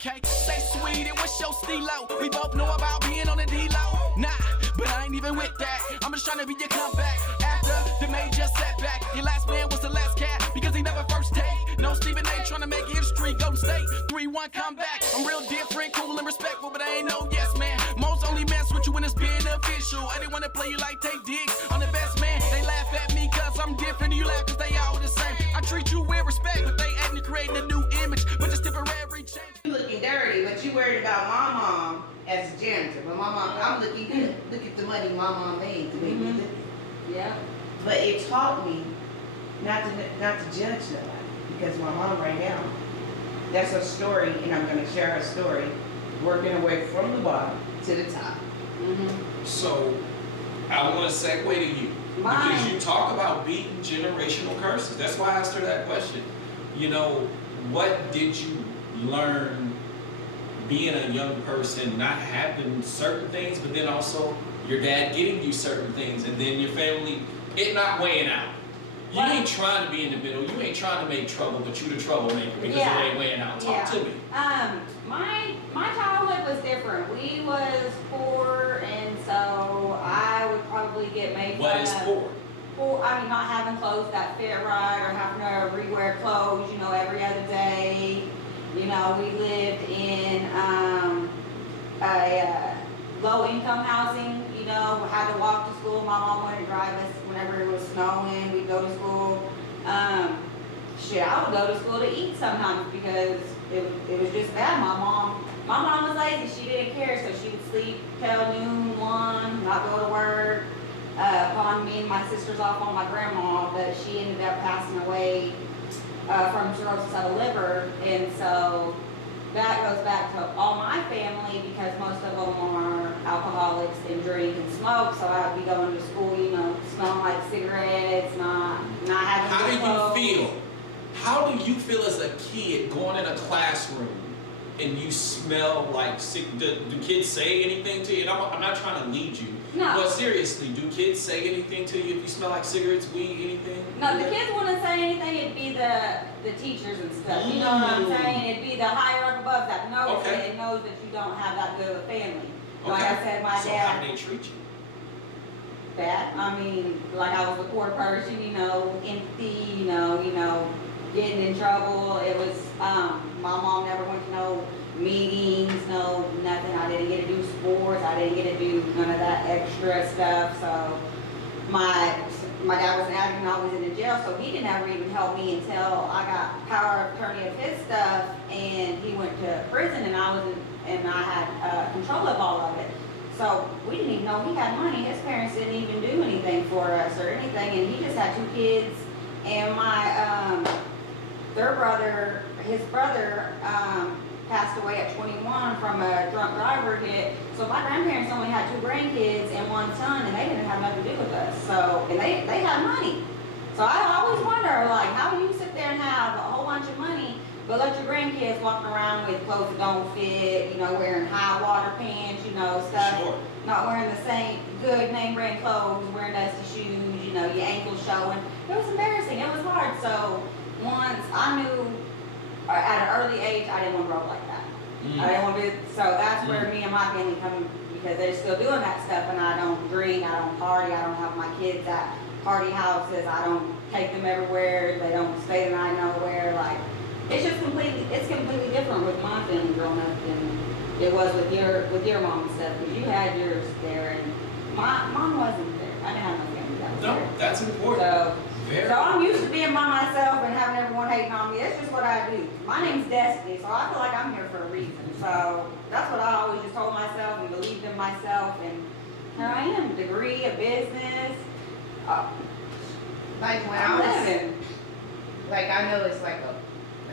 Okay, stay sweet and what's your stilo? We both know about being on the D-low. Nah, but I ain't even with that. I'm just trying to be your comeback after the major setback. Your last man was the last cat because he never first take. No Stephen A. trying to make history, Golden State 3-1 comeback. I'm real different, cool and respectful, but I ain't no yes man. Most only mess with you when it's beneficial. I didn't want to play you like take digs. I'm the best man. They laugh at me cause I'm different. You laugh cause they all the same. I treat you with respect, but they acting creating a new image. But just temporary change. You looking dirty, but you worried about my mom as a janitor. But my mom, I'm looking good. Look at the money my mom made to make me look good. Yeah. But it taught me not to judge nobody. Because my mom right now, that's her story, and I'm going to share her story, working her way from the bottom to the top. So, I want to segue to you. Because you talk about beating generational curses. That's why I asked her that question. You know, what did you learn being a young person, not having certain things, but then also your dad getting you certain things, and then your family, it not weighing out? You ain't trying to be in the middle. You ain't trying to make trouble, but you the troublemaker because it ain't weighing out. Talk to me. My childhood was different. We was poor, and so I would probably get made fun of. What is poor? Poor, I mean, not having clothes that fit right, or having to rewear clothes, you know, every other day. You know, we lived in a low-income housing. You know, had to walk to school. My mom wouldn't drive us whenever it was snowing. We'd go to school. Shit, I would go to school to eat sometimes because it was just bad. My mom was lazy. She didn't care, so she would sleep till noon, 1, not go to work. Pawn me and my sisters off on my grandma, but she ended up passing away from cirrhosis of the liver, and so that goes back to all my family because most of them are alcoholics and drink and smoke. So I would be going to school, you know, smelling like cigarettes, not having. How do you feel? How do you feel as a kid going in a classroom and you smell like sick? Do kids say anything to you? And I'm not trying to lead you. No. But seriously, do kids say anything to you if you smell like cigarettes, weed, anything? No, the kids wouldn't say anything. It'd be the teachers and stuff. You know what I'm saying? It'd be the higher up above that knows it and knows that you don't have that good of a family. Like I said, my so dad. How do they treat you? Bad. I mean, like I was a poor person, you know, empty, you know, getting in trouble. It was, my mom never went to no meetings, no nothing. I didn't get to do sports. I didn't get to do none of that extra stuff. So my dad was an addict and always in the jail, so he didn't ever even help me until I got power of attorney of his stuff, and he went to prison, and I had control of all of it. So we didn't even know he had money. His parents didn't even do anything for us or anything, and he just had 2 kids. And my his brother passed away at 21 from a drunk driver hit. So my grandparents only had 2 grandkids and 1 son, and they didn't have nothing to do with us. So, and they had money. So I always wonder, like, how do you sit there and have a whole bunch of money, but let your grandkids walk around with clothes that don't fit, you know, wearing high water pants, you know, stuff. Sure. Not wearing the same good name brand clothes, wearing dusty shoes, you know, your ankles showing. It was embarrassing. It was hard. So once I knew, at an early age, I didn't want to grow up like that. I didn't want to be, so that's where me and my family come, because they're still doing that stuff, and I don't drink, I don't party, I don't have my kids at party houses, I don't take them everywhere, they don't stay the night nowhere. Like, it's completely different with my family growing up than it was with your mom and stuff, because you had yours there, and my mom wasn't there. I didn't have no family that was there. No, that's important. So I'm used to being by myself and having everyone hating on me. That's just what I do. My name's Destiny, so I feel like I'm here for a reason. So that's what I always just told myself and believed in myself. And here I am, degree, a business. Like when I was, like I know it's like a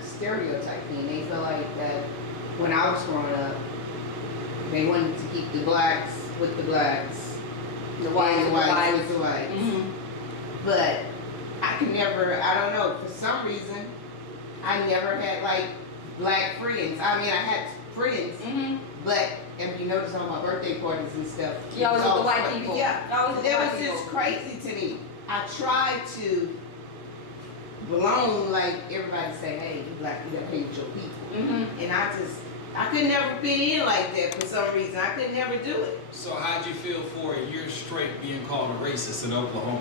stereotype thing. They feel like that when I was growing up, they wanted to keep the blacks with the blacks, The whites with the whites. But I could never, I don't know, for some reason, I never had like black friends. I mean, I had friends, but if you notice on my birthday parties and stuff, you always with the white people. Yeah, that was just crazy to me. I tried to belong like everybody say, hey, you black, you gotta hate your people. And I just, I could never fit in like that for some reason. I could never do it. So how'd you feel for a year straight being called a racist in Oklahoma?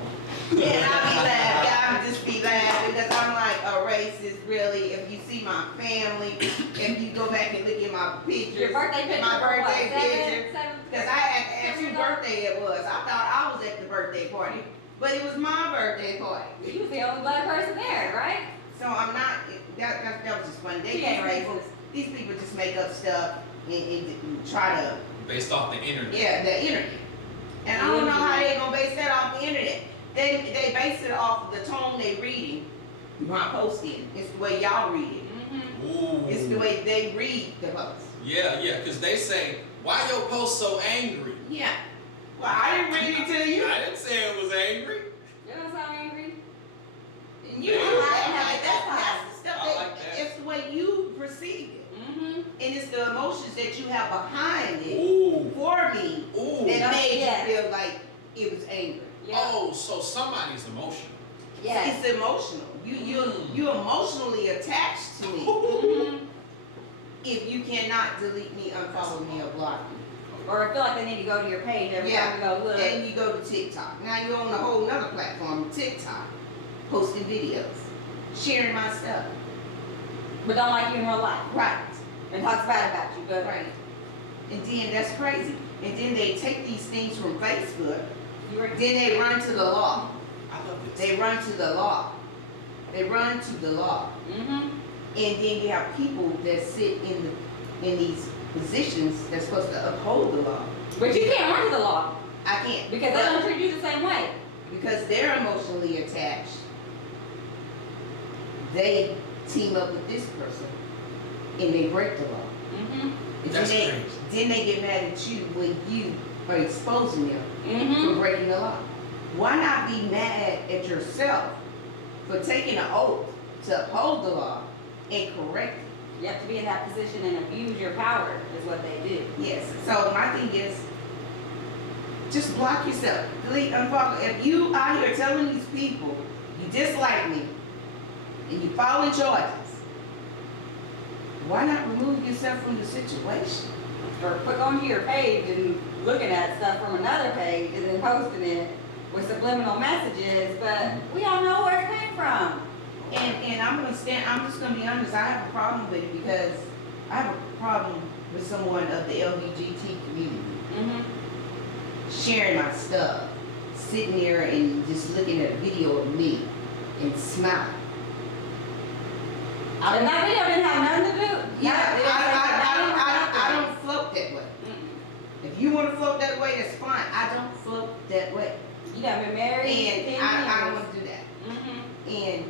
And I just be laughing because I'm like a racist, really. If you see my family, if you go back and look at my pictures, Your birthday picture? my birthday what, picture, seven? because I had to ask whose birthday it was. I thought I was at the birthday party, but it was my birthday party. You was the only black person there, right? So I'm not. That was just funny. She ain't racist. These people just make up stuff and try to. Based off the internet. Yeah, the internet. And I don't know how they gonna base that off the internet. They base it off of the tone they reading my posting. It's the way y'all read it. Mm-hmm. Ooh. It's the way they read the post. Yeah, because they say, why your post so angry? Yeah. Well, I didn't read it to you. I didn't say it was angry. You don't sound angry. And you Yeah, that's I the stuff I like that. it's the way you perceive it. Mm-hmm. And it's the emotions that you have behind it Ooh. for me Ooh. that made Yeah. you feel like it was angry. Yeah. Oh, so somebody's emotional. Yes. It's emotional. You emotionally attached to me. Mhm. If you cannot delete me, unfollow me, or block me. Or I feel like they need to go to your page every time you go look. And you go to TikTok. Now you're on a whole nother platform, TikTok, posting videos, sharing my stuff. But don't like you in real life. Right, And talks bad about you, but right. And then that's crazy. And then they take these things from Facebook, you were then they run to the law. I love this. They run to the law. They run to the law. mm-hmm. And then you have people that sit in these positions that's supposed to uphold the law. But you can't run to the law I can't. because they don't treat you the same way. Because they're emotionally attached, they team up with this person and they break the law. Mm-hmm. And That's then, crazy. then they get mad at you when you are exposing them Mm-hmm. for breaking the law. Why not be mad at yourself for taking an oath to uphold the law and correct it? You have to be in that position and abuse your power is what they do. Yes. So my thing is, just block yourself. Delete, unfollow. If you out here telling these people you dislike me and you filing charges, why not remove yourself from the situation? Or click onto your page and looking at stuff from another page and then posting it with subliminal messages, but we all know where it came from. And I'm just gonna be honest, I have a problem with it because I have a problem with someone of the LGBT community Mm-hmm. sharing my stuff, sitting there and just looking at a video of me and smiling. And that video didn't have nothing to do. Yeah, It I don't float that way. If you want to float that way, that's fine. I don't float that way. You done been married And 10 I don't years. want to do that. Mm-hmm. And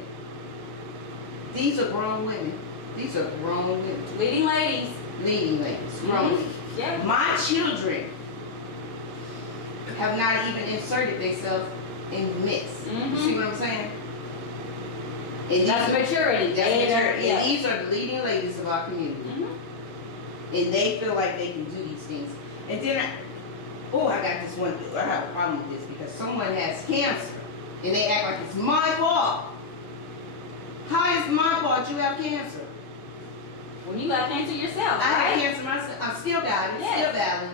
these are grown women. These are grown women. Leading ladies. Leading ladies, grown Mhm. ladies. Yeah. My children have not even inserted themselves in the mix. You Mhm. see what I'm saying? And That's these are- maturity. that's They mature. don't- yeah. And these are the leading ladies of our community. Mhm. And they feel like they can do these things. And then, I got this one, I have a problem with this because someone has cancer and they act like it's my fault. How is my fault you have cancer? When you have cancer yourself, I have right? cancer myself. I'm still battling, Yes. still battling.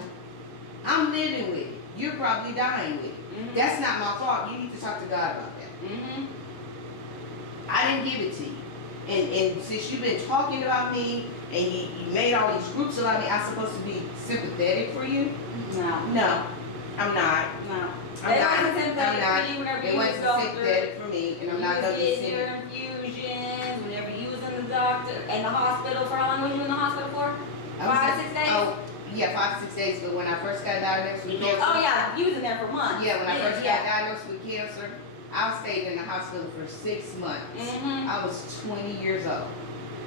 I'm living with it. You're probably dying with it. Mhm. That's not my fault. You need to talk to God about that. Mhm. I didn't give it to you. And since you've been talking about me and you made all these groups about me, I'm supposed to be sympathetic for you? No. No, I'm not. No. I'm They not. wasn't sympathetic I'm not. for you whenever It you was wasn't going through. sympathetic for me, and I'm not You gonna was be getting your infusions, whenever you was in the doctor, in the hospital for how long was you in the hospital for? 5, 6 days? Oh, yeah, 5, 6 days. But when I first got diagnosed with cancer, Oh yeah, you was in there for months. yeah, when I first yeah. got diagnosed with cancer, I stayed in the hospital for 6 months. Mhm. I was 20 years old.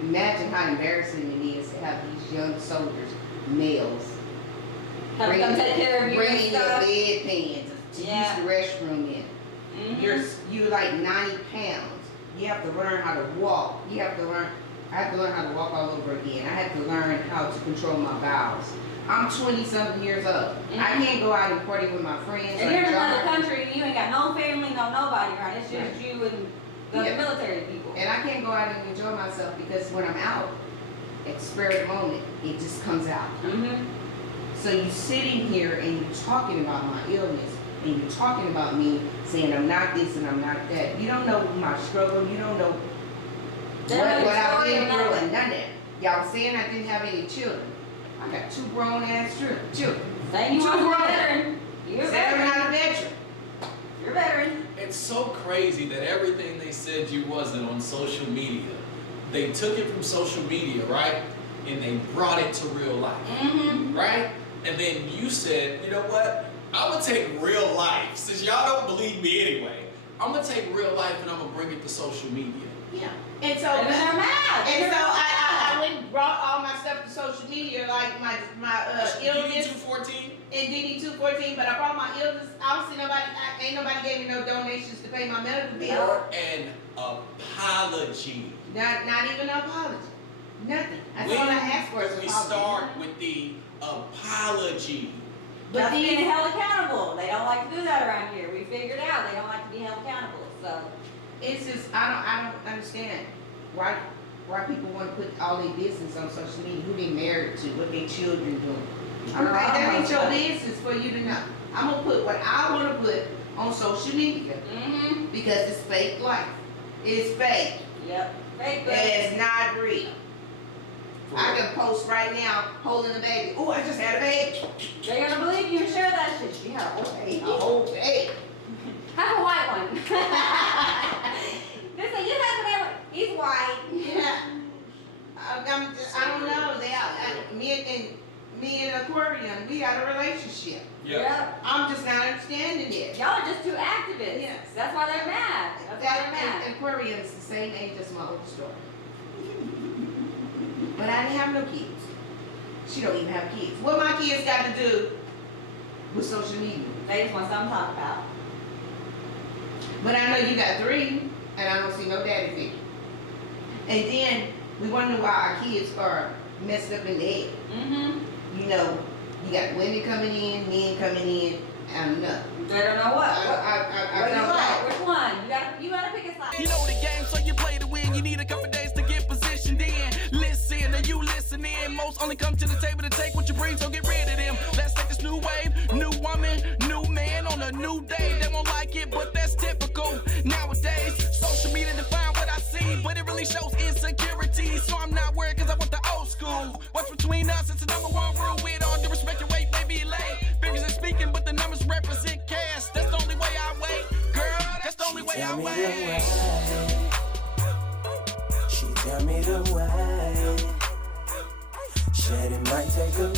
Imagine how embarrassing it is to have these young soldiers, males, Have to come take care of you and bringing your stuff. bedpan to Yeah. use the restroom in. Mhm. You're like 90 pounds. You have to learn how to walk. I have to learn how to walk all over again. I have to learn how to control my bowels. I'm 20-something years old. I Mhm. can't go out and party with my friends. And or you're in another job. country, you ain't got no family, no nobody, right? It's just Right. you and the Yeah. military people. And I can't go out and enjoy myself because when I'm out, at the spur of the moment, it just comes out. Mm-hmm. So you sitting here and you're talking about my illness, and you're talking about me saying I'm not this and I'm not that. You don't know my struggle. You don't know what I've been through and none of that. Y'all saying I didn't have any children. I got 2 grown ass children. Saying you Two want grown. a veteran. You're a Said I'm veteran. not a veteran. You're a veteran. It's so crazy that everything they said you wasn't on social media, they took it from social media, right? And they brought it to real life, Mm-hmm. right? And then you said, you know what? I'm gonna take real life. Since y'all don't believe me anyway, I'm gonna take real life and I'm gonna bring it to social media. Yeah. And so And they're mad. And so I went and brought all my stuff to social media, like my illness DD214? and DD214, but I brought my illness. Obviously, ain't nobody gave me no donations to pay my medical bill. Or an apology. Not even an apology. Nothing. That's all I asked for is an We apology. start with the apology. But Just being these, held accountable. They don't like to do that around here. We figured out they don't like to be held accountable. So it's just I don't understand why people want to put all their business on social media, who they married to, what their children doing. I'm like, that ain't your business for you to know. I'm gonna put what I want to put on social media mm-hmm. because it's fake life. It's fake. Yep. Fake good. It's not real. For I real. can post right now holding a baby. Oh, I just had a baby. They're gonna believe you and share that shit. She had a whole baby. A whole baby. Have a white one. They say you have a baby. He's white. Yeah. I don't know. Me and Aquarium, we got a relationship. Yeah. I'm just not understanding it. Y'all are just too activists. Yes. That's why they're mad. That's why they're mad. And Aquarium is the same age as my oldest daughter. But I didn't have no kids. She don't even have kids. What my kids got to do with social media? They just want something to talk about. But I know you got 3, and I don't see no daddy figure. And then we wonder why our kids are messed up in the head. Mm-hmm. You know, you got women coming in, men coming in, and nothing. They don't know what. I What do you don't like? know. Which one? You gotta pick a side. You know the game, so you play to win. You need a couple days to get positioned in. Listen, and you listen in. Most only come to the table to take what you bring, so get rid of them. Let's take this new wave, new woman, new man on a new day. They won't like it, but that's typical. Nowadays, social media define what I see, but it really shows insecurity. So I'm not worried, cause I want the old school. What's between us? It's the #1 rule. With all due respect, your weight may be late. Figures are speaking, but the numbers represent cash. That's the only way I wait. Girl, that's the only way I wait. She tell me the way. Said it might take a